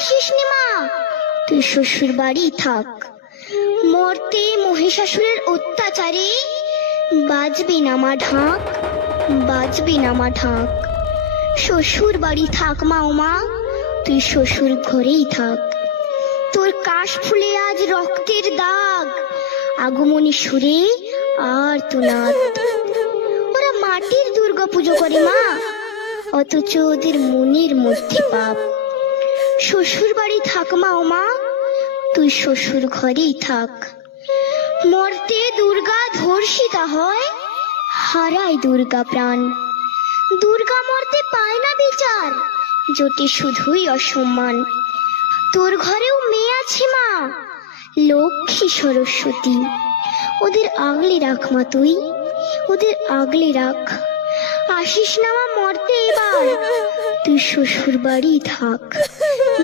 আসিস নি মা, তুই শ্বশুর বাড়ি থাক। মর্তে মহিষাসুরের অত্যাচারে বাজবি না মা ঢাক, বাজবি না মা ঢাক। শ্বশুর বাড়ি থাক মা, ও মা তুই শ্বশুর ঘরেই থাক। তোর কাশ ফুলে আজ রক্তের দাগ, আগমনী সুরে আর তোনাদ। ওরা মাটির দুর্গা পুজো করে মা, অথচ ওদের মনের মধ্যে পাপ। শ্বশুর বাড়ি থাক মা, ও মা তুই শ্বশুর ঘরেই থাক। মর্তে দুর্গা ধর্ষিতা হয়, হারায় দুর্গা প্রাণ। দুর্গা মর্তে পায় না বিচার, জোটে শুধুই অসম্মান। তোর ঘরেও মেয়ে আছে মা, লক্ষ্মী সরস্বতী, ওদের আগলে রাখ মা তুই, ওদের আগলে রাখ। আসিস না মা মর্তে এবার, তুই শ্বশুর বাড়ি থাক।